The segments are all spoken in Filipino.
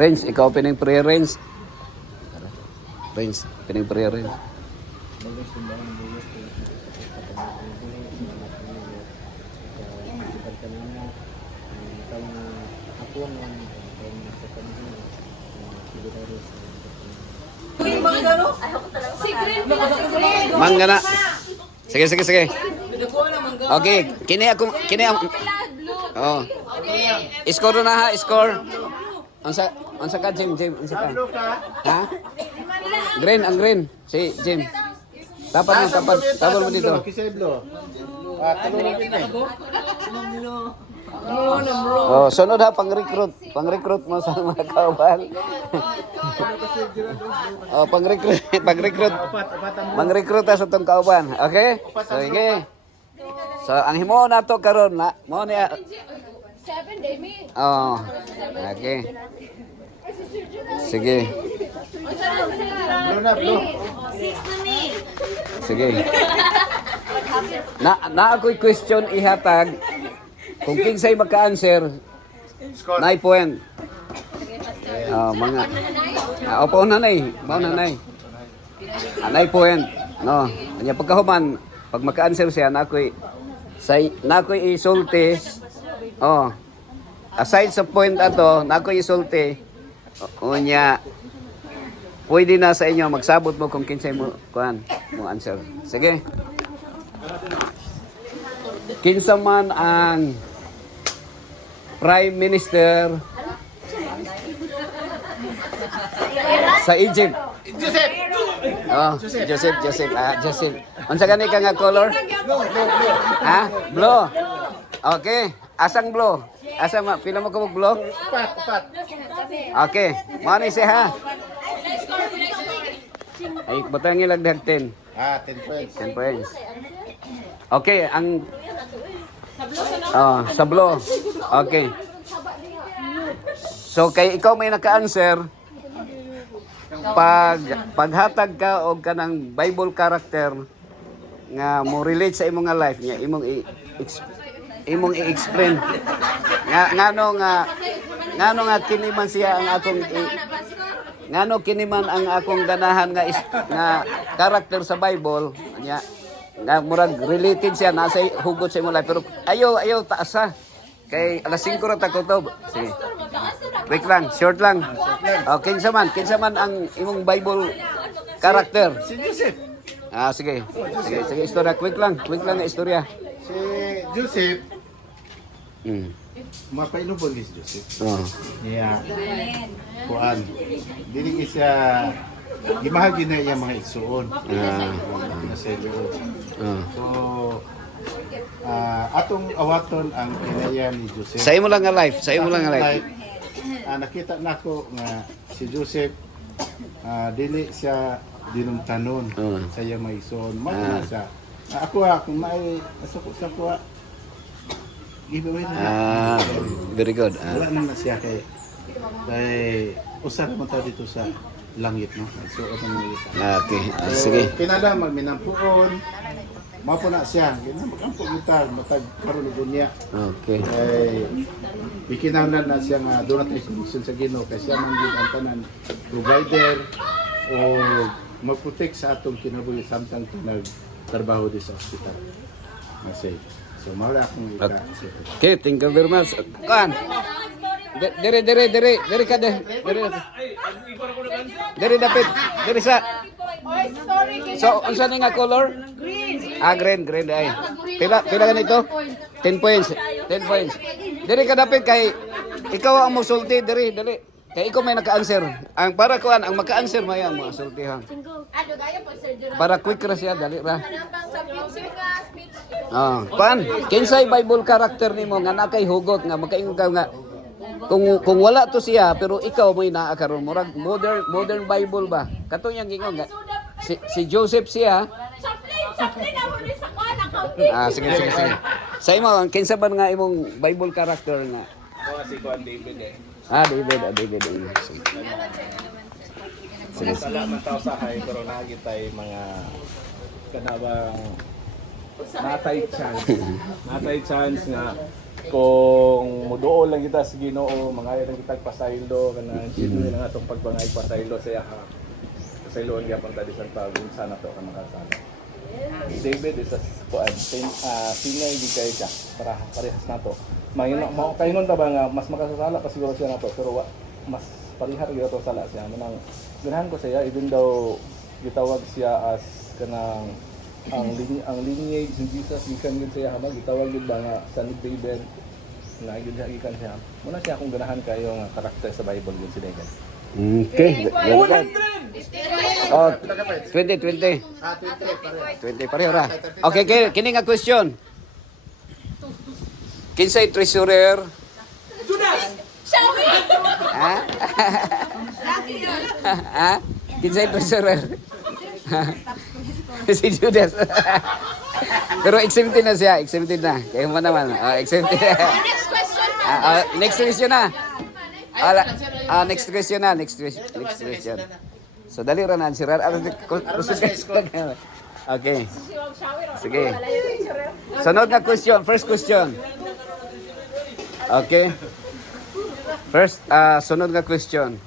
Renz, ikaw opening prayer, Renz. Renz, opening prayer, Renz. Mangga na. Sige, sige, sige. Okay, kini ako, oh. Score na ha, score. Unsa ka, Jim, unsa ka? Ha? Green, ang green. Si Jim. Tapan mo dito. Oh, sunod ha, pang-recruit mo sa mga kauban. Oh, pang-recruit sa tong kauban. Okay? So, sige. So, ang himo na to karon na, mo niya. 7 day me. Oh. Okay. Sige. Sige. Na ako'y question ihatag. Kung kinsay magka-answer, 9 point. Mga opo nanay, mao nanay. 9 point. No, anya pagkahuman, pag maka-answer siya na ako'y isulti. Oh. Aside sa point ato, na ako'y isulti. Unya pwede na sa inyo magsabot mo kung kinsay mo kuan mo answer. Sige. Kinsa man ang Prime Minister sa Egypt? Joseph. Oh, Joseph. Joseph. Unsa gani ka nga color? Ha? Blue. Okay. Asang blue? Asa pila mo ka mo blue? Upat. Okay. Mao ni siya ha. Ay, batang ilag 10. 10 points. 10 points. Okay, ang sa blue. Okay. So kay ikaw may naka-answer, paghatag ka og kanang Bible character nga mo relate sa imong nga life nga imong i-explain ngano nga kini man siya ang akong ngano kini man ang akong ganahan nga character sa Bible nya nga murag related siya nasa hugot sa imong life pero ayaw taasa kay alas 5 ra ta kutob. Sige. Quick lang, short lang. Okay, kinsa man ang imong Bible character? Si Joseph. Sige. Sige, istorya quick lang nga istorya. Si Joseph. Mm. Mapainubon si Joseph. Oh. Niya. Kuan. Dili siya gimahagi na iya mga igsuon. Na seryo. So atong awaton ang kinaya ni Joseph. Sa imo lang nga life. Nakita nako nga si Joseph dili siya dinumtanon sa iya mga igsuon. Mao siya. Ako kung may sa ko giveaway na. Very good. Wala na siya kay usa ra man ta dito sa langit no. So Okay. Sige. Kinala magminampuon. Mao po na siya. Magampo kita matag karon og unya. Okay. Ikinahanglan na siya nga doon natin instruction sa Ginoo kay siya man gyud ang tanan provider o mag-protect sa atong kinabuhi samtang nagtrabaho di sa ospital. Masay. So mawala akong ika. Okay, thank you very much. Kan. Dere ka de. Dere dapat. Dere sa. So, unsa ni nga color? Green. Green ay. Pila ganito? 10 points. 10 points. Dere ka dapat kay ikaw ang mosulti dere, dali. Kay ikaw may naka-answer. Ang para kuan ang maka-answer mo yan mo sultihan. Para quick ra siya dali ra. Kuan, kinsay Bible character nimo nga nakay hugot nga makaingon ka nga kung wala to siya pero ikaw mo naa karon murag modern Bible ba? Kato yang gingon nga si Joseph siya. Sige. Sa imo kinsa ba nga imong Bible character nga? Si Juan David David. Sige. Salamat tao sa kay pero nagitay mga kanawang natay chance nga kung muduol lang kita sa Ginoo, mangayo lang kita pasaylo kanang genuine nga atong pagbangay pasaylo sa iya ha. Pasayloon gyapon ta bisan pag sana to ka makasala. David is a kuan singay di kay ka para parehas nato. Mao kaingon ta ba nga mas makasasala pa siguro siya nato pero mas parihar gyud to sala siya. Manang ganahan ko siya even though gitawag siya as kanang ang lineage ni Jesus gikan gyud siya hamag gitawag gyud ba nga son of David na gyud gikan siya. Muna siya akong ganahan kayo nga karakter sa Bible gyud si David. Okay. Very good. Oh, 20. Ah, 20 pareho ra. Okay, kini nga question. Kinsay treasurer? Ha? Ha? Kinsay treasurer? Si Judas. Pero exempted na siya, exempted na. Kaya mo naman, exempted. Next question. Next question na. Next question na, next question. So dali ra na answer. Okay. Sige. Sunod na question, first question. Okay. First, sunod nga question.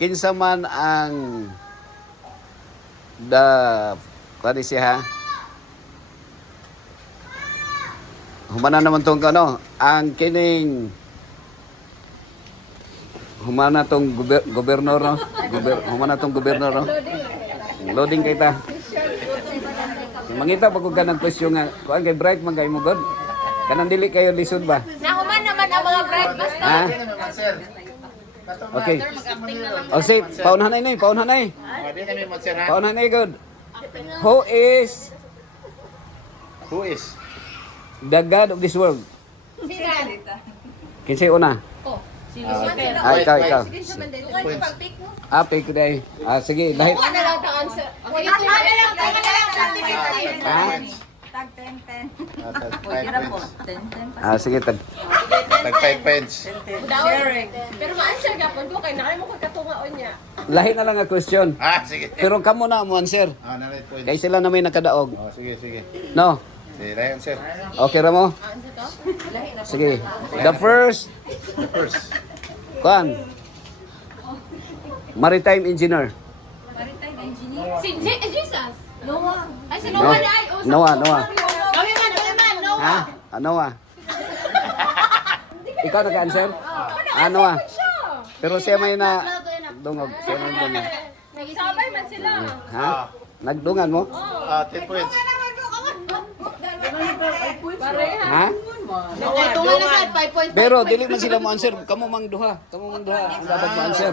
Kinsa man ang pwede siya ha? Humana naman tong ano, ang kining humana tong gobernador no? Humana tong gobernador no? Loading kay ta. Mangita pag kung kanang question nga, kuan kay bright man kay mo god. Kanang dili kayo lisod ba? Nahuman naman ang mga bread. Basta. Ha? Okay. O say, paunhanay na paunhanay. Paunhanay god. Who is the God of this world? Kinsay una? Ikaw. Pick today. Sige, lahit. Ano lang ang answer? Tag 10. Sige, tag. Tag 5 pence. Pero ma-answer ka po. Kaya nakalimutan ko katungaon niya. Lahit na lang ang question. Sige. Pero kamo na mo answer. Nalit point. Kay sila na may nakadaog. Sige. No? Sige, Ryan, sir. Okay ra mo? Answer to? Sige. The first kuan. Maritime engineer. Si Jesus. Noah. Ay, si No. Noah na ay. Noah. Noah. Ha? Noah. Ikaw nag-answer? Noah. Pero siya may na dungog. Siya may dungog. Nagsabay man sila. Ha? Nagdungan mo? 10 points. Pareha. Ha? Tunga na sa 5 points. Pero dili man sila mo answer. Kamu mang duha. Ang dapat mo answer.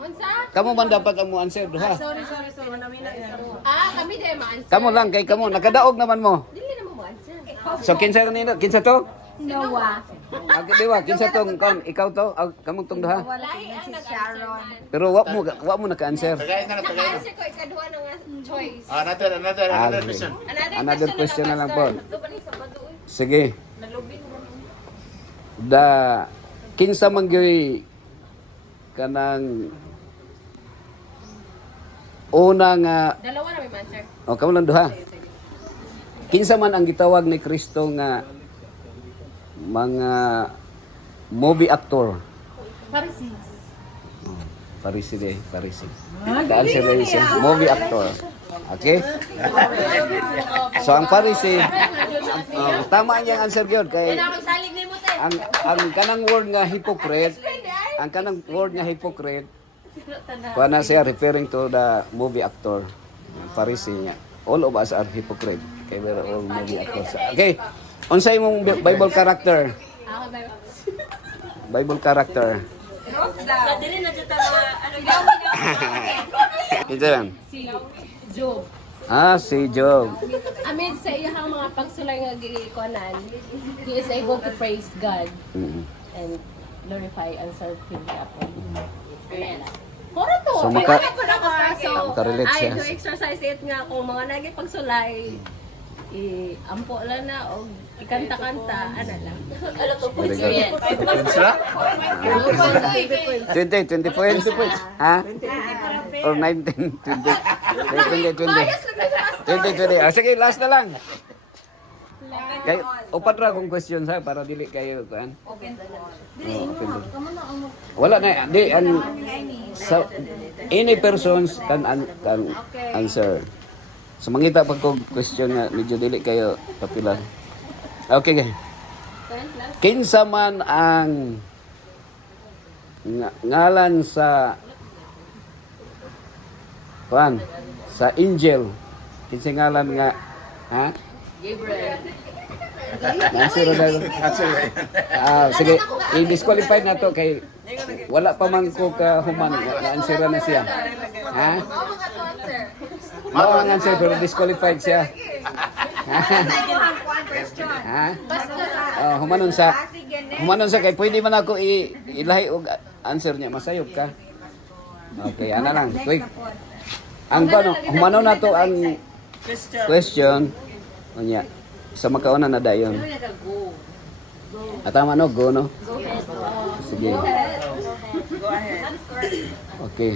Unsa? Kamu man dapat ang mo answer duha. Kami din ma-answer. Kamu lang kay kamu nakadaog naman mo. Dili na mo ma-answer. So kinsa kanina? Kinsa to? Noah. Diwa, kinsa tong kon ikaw to? Kamong tong duha. Lahi ang nag-answer. Pero wa mo naka-answer. Tagayin na. Naka-answer ko ikaduha ng choice. Another question. Another question na lang po. Lubani sa baduoy. Sige. Nalubin mo. Kinsa man gyoy kanang unang Dalawa na may answer. kamo lang duha. Kinsa man ang gitawag ni Kristo nga mga movie actor. Parisi. The answer is movie actor. Okay? So ang Parisi, tama niyang answer gyud kay Salig ni mo te. ang kanang word nga hypocrite, kuha na siya referring to the movie actor. Parisi niya. All of us are hypocrite. Kay we're all movie actors. Okay. Unsay imong Bible character? Bible character. Dili na jud ta ano Kinsa lang? Si Job. Si Job. Amid sa iyang mga pagsulay nga gikuanan, he is able to praise God and glorify and serve Him. Kora to. So, makarelate siya. I do exercise it nga kung mga naging pagsulay, ampo lang na o ikanta-kanta, ano lang. Ano to? Very good. 20 points? Ha? Or 19? 20. Ah, sige, last na lang. Kay, upat ra kong question sa para dili kayo kan. Wala na di ang sa any persons can answer. So mangita pag kong question nga medyo dili kayo kapilan. Okay, okay. Kinsa man ang ngalan sa sa angel. Kinsa ngalan nga ha? Answer na daw. Sige, i-disqualified na to kay wala pa man ko ka human na-answer na siya. Ha? Mao ang answer pero disqualified siya. Ha? Oh, humanon sa kay pwede man ako ilahi og answer niya masayop ka. Okay, ana lang. Quick. Ang bano, humanon na to ang question. Unya. Sa makauna na dayon. Tama no, go no? Sige. Okay.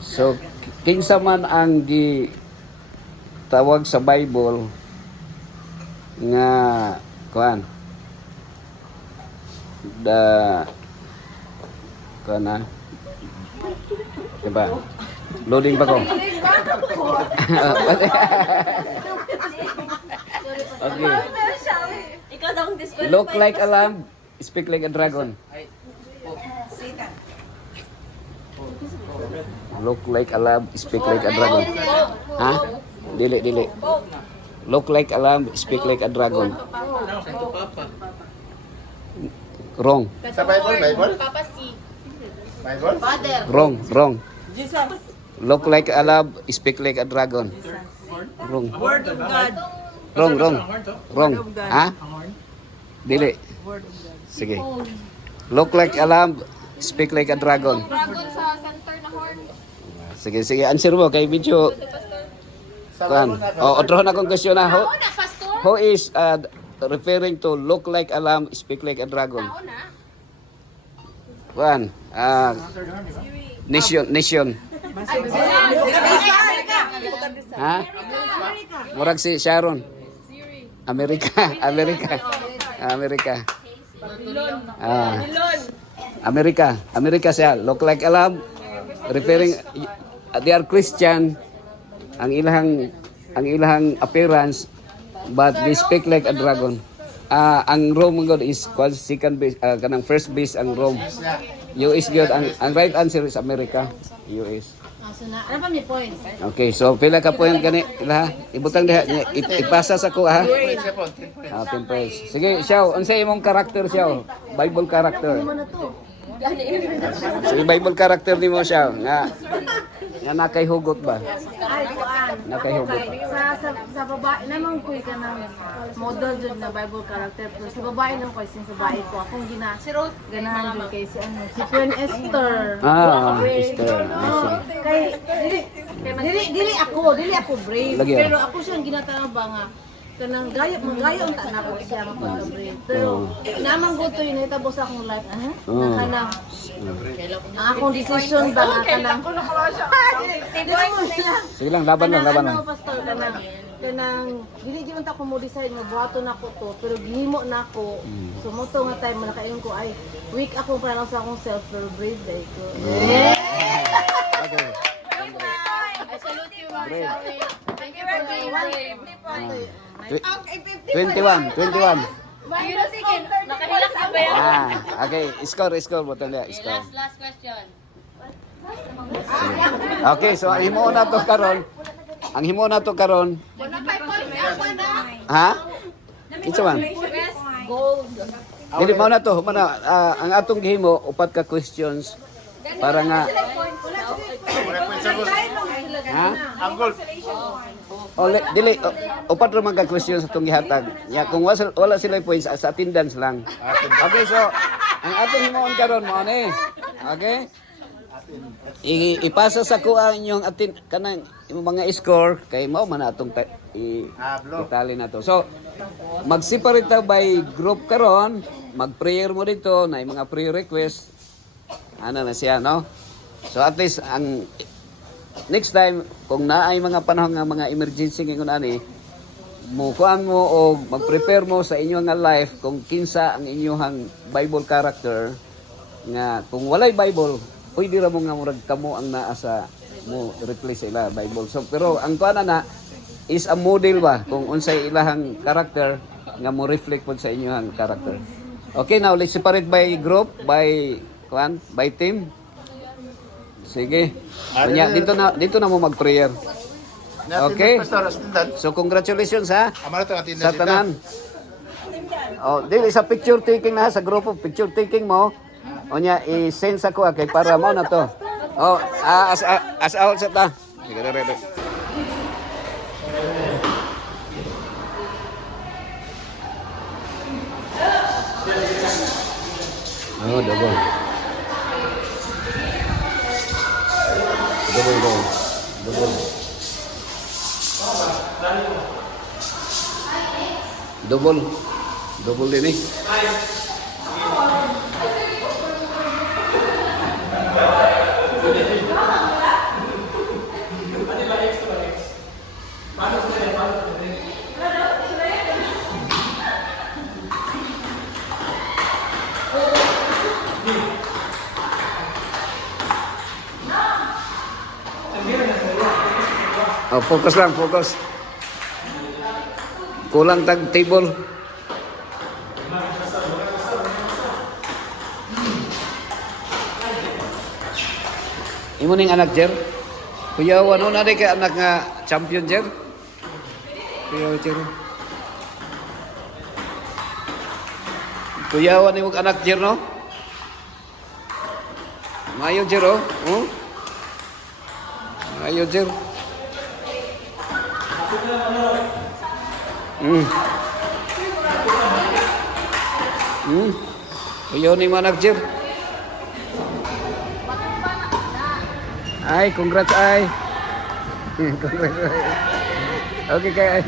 So, kinsa man ang tawag sa Bible nga kuan na diba? Loading pa ko. Okay. Ikaw daw ang disqualified. Look like a lamb, speak like a dragon. Look like a lamb, speak like a dragon. Ha? Dili. Look like a lamb, speak like a dragon. Wrong. Sa Bible? Papa si Bible? Father. Wrong. Look like a lamb, speak like a dragon. Wrong. Word of God. Wrong. Ha? Dili. Sige. Look like a lamb, speak like a dragon. Dragon sa center na horn. Sige. Answer mo kay video. Kan. Otro na kong question na. Tao na, pastor. Who is referring to look like a lamb, speak like a dragon? Tao na. Kan. Nation. Ha? Murag si Sharon. Amerika. Amerika siya. Look like a lamb. Referring, they are Christian. Ang ilahang appearance, but they speak like a dragon. Ang Rome God is called second base, kanang first base ang Rome. US God. Ang right answer is America. US. Ano pa may point? Okay, so pila ka point gani ila ibutang diha ipasa sa ko ha. 10 points. Sige, Xiao, unsay imong karakter Xiao? Bible character. Sige, Bible character nimo Xiao nga nakay hugot ba? Ay, kuan. Nakay hugot. Sa babae naman ko ka ng model jud na Bible character pero sa babae nang ko sin sa babae ko akong ganahan jud kay si Queen Esther. Esther. Kay dili ako brave Lagi, pero ako siyang ginatawag ba nga kanang magaya ang tanan ko siya magpa-brave. Pero namang gusto yun hitabo sa akong life. Kanang ang akong decision ba nga kanang Sige lang, laban lang. Ano, pastor, kanang dili gyud ta ko mo decide nga buhaton nako to pero gihimo nako. So mo to nga time nakaingon ko ay weak ako para lang sa akong self pero brave day ko. Okay. I salute you, Ma'am. Thank you for being brave. 21. Nakahilak na ba yan? Okay, score botan dia, score. Last question. Okay, so ang himo na to karon. Ha? Kinsa man? Gold. Dili mao na to, ang atong gihimo upat ka questions para nga ha? Dili upat ra man ka questions atong gihatag. Ya kung wala sila points sa attendance lang. Okay, so ang atong himuon karon mao ni. Okay? Ipasa sa ko ang inyong kanang imong mga score kay mao man atong itali na to. So, mag-separate ta by group karon, mag-prayer mo dito, na mga prayer request, ano na siya, no? So, at least, ang next time, kung naay mga panahon nga mga emergency ngayon ani, mukuan mo o mag-prepare mo sa inyong nga life kung kinsa ang inyong Bible character nga kung walay Bible, pwede ra mo nga murag kamo ang naa sa mo replace ila Bible. So pero ang kuan na is a model ba kung unsay ilahang character nga mo reflect pod sa inyong character. Okay, now let's separate by group, by kuan, by team. Sige. Kanya dito na mo mag-prayer. Okay. So congratulations ha sa tanan. Oh, dili sa picture taking na sa grupo, picture taking mo. Onya i-send sa ko kay para mo na to. Oh, as out sa ta. Sige, re. Oh, double. Double din eh. Oh, focus lang, focus. Kulang tag table. Imo ning anak Jer. Kuya ano na kay anak nga champion Jer. Kuya Jer. Kuya ni mo anak Jer no? Mayo Jer oh. Mayo Jer. Kuya ni mo anak Jer. Ay, congrats ay. Congrats. Okay, kay